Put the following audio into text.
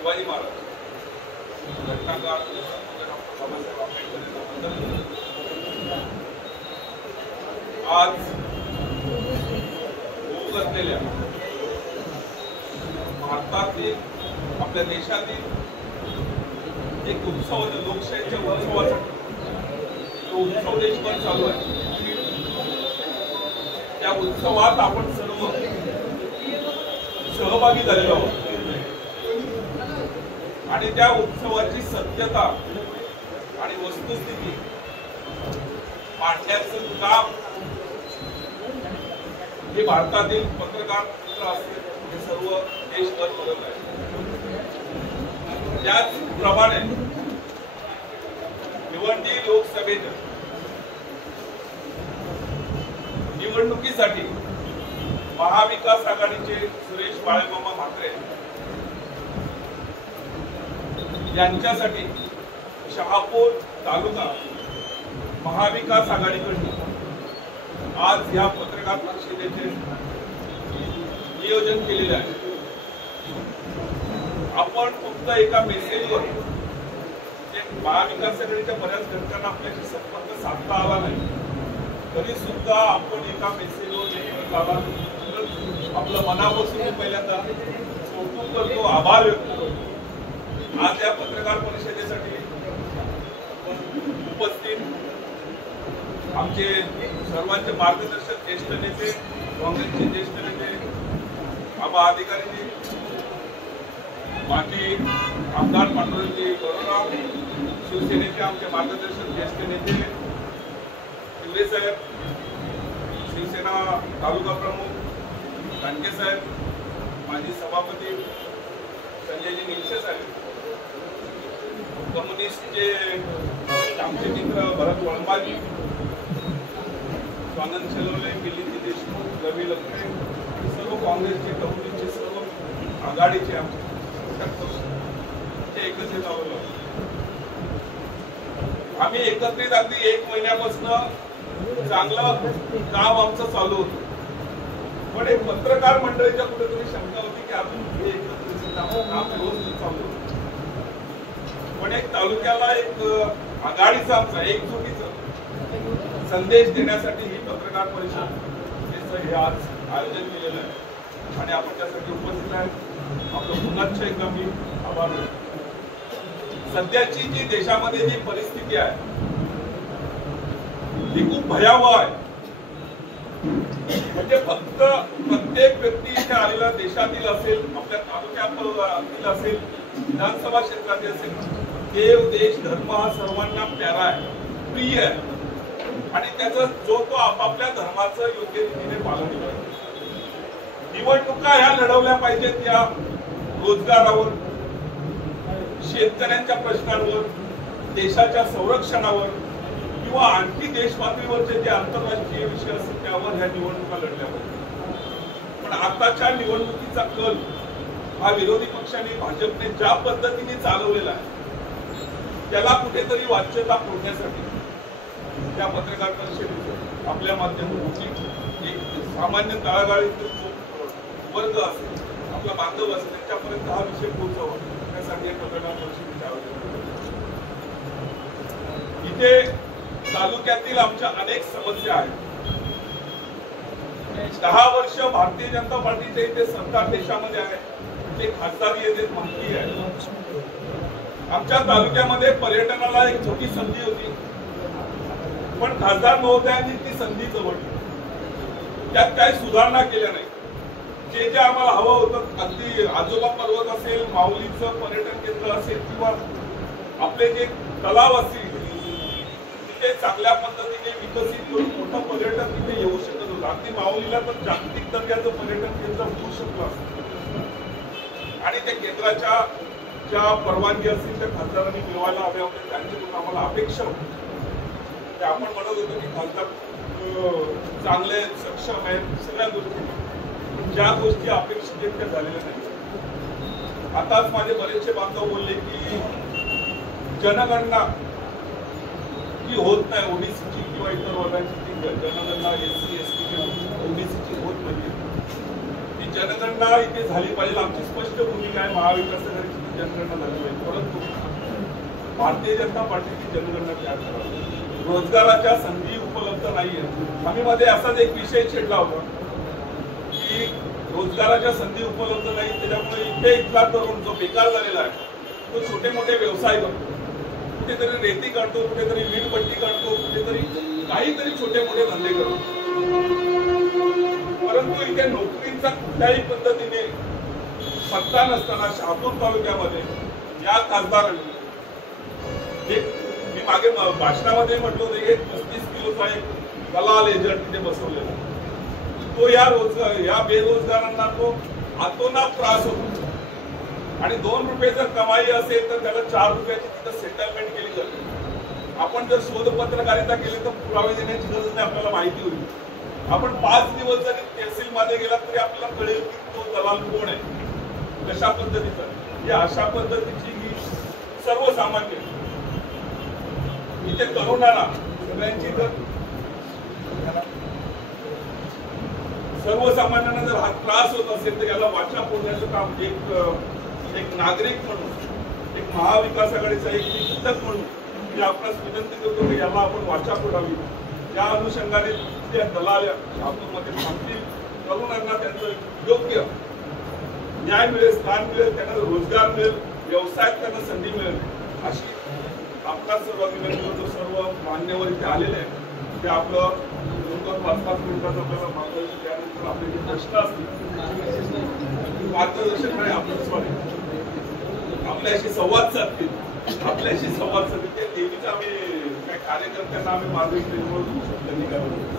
Shivaji Maharaj घटनाकार doctor Babasaheb Ambedkar आज होऊ घातलेल्या भारतातील आपल्या देशातील एक उत्सव लोकशाहीच्या उत्सवासाठी तो उत्सव देशभर चालू आहे। त्या उत्सवात आपण सर्व सहभागी झालेलो आहोत आणि त्या उत्सवाची सत्यता आणि वस्तुस्थिती मांडण्याचं काम हे भारतातील पत्रकार मित्र असतील हे सर्व देशभर करत आहे। त्याचप्रमाणे भिवंडी लोकसभेच्या निवडणुकीसाठी महाविकास आघाडीचे सुरेश बाळेमामा म्हात्रे यांच्यासाठी शहापूर तालुका महाविकास आघाडीकडून आज या पत्रकार परिषदेचे नियोजन केलेले आहे। आपण फक्त एका मेसेजवर महाविकास आघाडीच्या बऱ्याच घटकांना आपल्याशी संपर्क साधता आला नाही, तरी सुद्धा आपण एका मेसेजवर आपलं मनापासून पहिल्यांदा कौतुक करतो, आभार व्यक्त करतो। आज या पत्रकार परिषदेसाठी उपस्थित आमचे सर्वांचे मार्गदर्शक ज्येष्ठ नेते, काँग्रेसचे ज्येष्ठ नेते, आबा अधिकारी, माजी आमदार पांडुरंगजी गरुडराव, शिवसेनेचे आमचे मार्गदर्शक ज्येष्ठ नेते शिंदे साहेब, शिवसेना तालुका प्रमुख कांडके साहेब, माजी सभापती संजयजी निमसे साहेब, कम्युनिस्टचे आमचे मित्र भरत वळंबाजी, स्वानंद शेलवले, मिलिंद देशमुख, रवी लखरे, सर्व काँग्रेसचे कम्युनिस्टचे सर्व आघाडीचे आमचे एकत्रित आलो। आम्ही एकत्रित अगदी 1 महिन्यापासून चांगलं काम आमचं चालू होतं, पण एक पत्रकार मंडळीच्या कुठेतरी शंका होती की अजून एकत्रित काम रोज चालू होतं, पण एक तालुक्याला एक आघाडीचा आमचा एकजुटीचा संदेश देण्यासाठी ही पत्रकार परिषद हे आज आयोजन केलेलं आहे आणि आपण त्यासाठी उपस्थित आहे। आपलं पुन्हा एकदा मी आभार मानतो। सध्याची जी देशामध्ये जी परिस्थिती आहे ती खूप भयावह आहे। म्हणजे फक्त प्रत्येक व्यक्ती इथे आलेला देशातील असेल, आपल्या तालुक्यातील असेल, विधानसभा क्षेत्रातील असेल, देव देश धर्म हा सर्वांना प्यारा आहे, प्रिय आहे आणि त्याचा जो तो आपापल्या धर्माचं योग्य रीतीने पालन करतो। निवडणुका ह्या लढवल्या पाहिजेत या रोजगारावर, शेतकऱ्यांच्या प्रश्नांवर, देशाच्या संरक्षणावर किंवा आणखी देश पातळीवरचे जे आंतरराष्ट्रीय विषय असतील त्यावर ह्या निवडणुका लढल्या पाहिजेत। पण आताच्या निवडणुकीचा कल हा विरोधी पक्षाने, भाजपने ज्या पद्धतीने चालवलेला आहे त्याला कुठेतरी वाच्यता फोडण्यासाठी त्या पत्रकार परिषदेत आपल्या माध्यमातून एक सामान्य तळागाळीतील वर्ग असेल, आपला बांधव असेल, त्यांच्यापर्यंत हा विषय पोहोचवा त्यासाठी एक पत्रकार परिषदेचे आयोजन केले। इथे तालुक्यातील आमच्या अनेक समस्या आहेत। 10 वर्ष भारतीय जनता पार्टीचे इथे सरकार देशामध्ये आहे, ते खासदारी येते माहिती आहे। आमच्या तालुक्यामध्ये पर्यटनाला एक छोटी संधी होती, पण खासदार महोदयांनी ती संधी जवळली, त्यात काही सुधारणा केल्या नाही। जे आम्हाला हवं होतं, अगदी आजोबा पर्वत असेल, माऊलीचं पर्यटन केंद्र असेल किंवा आपले जे तलाव असतील तिथे चांगल्या पद्धतीने विकसित करून मोठं पर्यटन तिथे येऊ शकत होतं। अगदी माऊलीला तर जागतिक दर्जाचं पर्यटन केंद्र होऊ शकलं असतं आणि त्या केंद्राच्या ज्या परवानगी असतील त्या खासदारांनी मिळवायला हव्या होत्या, त्यांच्याकडून आम्हाला अपेक्षा होती। ते आपण म्हणत होतो की खासदार चांगले सक्षम आहेत सगळ्या गोष्टी, ज्या गोष्टी अपेक्षित त्या झालेल्या नाही। आताच माझे बरेचसे बांधव बोलले की जनगणना ही होत नाही, ओबीसीची किंवा इतर वर्गांची जनगणना SC ST ओबीसीची होत नाही, ती जनगणना इथे झाली पाहिजे, आमची स्पष्ट भूमिका आहे. महाविकास आघाडीची जनगणना झाली पाहिजे, परंतु भारतीय जनता पार्टीची जनगणना तयार करावी. रोजगाराच्या संधी उपलब्ध नाहीये. आम्ही मध्ये असाच एक विषय छेडला होता की रोजगाराच्या संधी उपलब्ध नाही, त्याच्यामुळे इथला तरुण जो बेकार झालेला आहे तो छोटे मोठे व्यवसाय करतो, कुठेतरी रेती काढतो, कुठेतरी वीटभट्टी काढतो, कुठेतरी काहीतरी छोटे मोठे धंदे करतो. परंतु इथे नोकरीचा कुठल्याही पद्धतीने सत्ता नसताना शहापूर तालुक्यामध्ये या खासदारांनी मी मागे भाषणामध्ये म्हटलं होतं, एक 35 किलोचा एक दलाल एजंट तिथे बसवलेला, तो या बेरोजगारांना तो अतोनात त्रास होतो. आणि 2 रुपये जर कमाई असेल तर त्याला 4 रुपयाची तिथं सेटलमेंट केली जाते. आपण जर शोधपत्रकारिता केली तर पुरावे देण्याची गरज नाही, आपल्याला माहिती होईल. आपण 5 दिवस जरी तहसील मध्ये गेला तरी आपल्याला कळेल की तो दलाल कोण आहे, कशा पद्धतीचा. ही अशा पद्धतीची ही सर्वसामान्य इथे तरुणांना सगळ्यांची जर सर्वसामान्यांना जर हा त्रास होत असेल तर याला वाचा फोडण्याचं काम एक नागरिक म्हणून, एक महाविकास आघाडीचा एक चिंतक म्हणून मी आपणास विनंती करतो की याला आपण वाचा फोडावी. या अनुषंगाने त्या दलाल शहापूरमध्ये थांबतील, तरुणांना त्यांचं योग्य न्याय मिळेल, स्थान मिळेल, त्यांना रोजगार मिळेल, व्यवसायात त्यांना संधी मिळेल, अशी आपणास सर्व विनंती करतो. सर्व मान्यवर इथे आलेले आहेत ते आपलं 2-5 मिनिटाचं आपल्याला मार्गदर्शन त्यानंतर आपले जे प्रश्न असतील मार्गदर्शन नाही आपल्याशी संवाद साधतील, ते नेहमीच आम्ही काही कार्यकर्त्यांना आम्ही मार्गदर्शन त्यांनी करावं.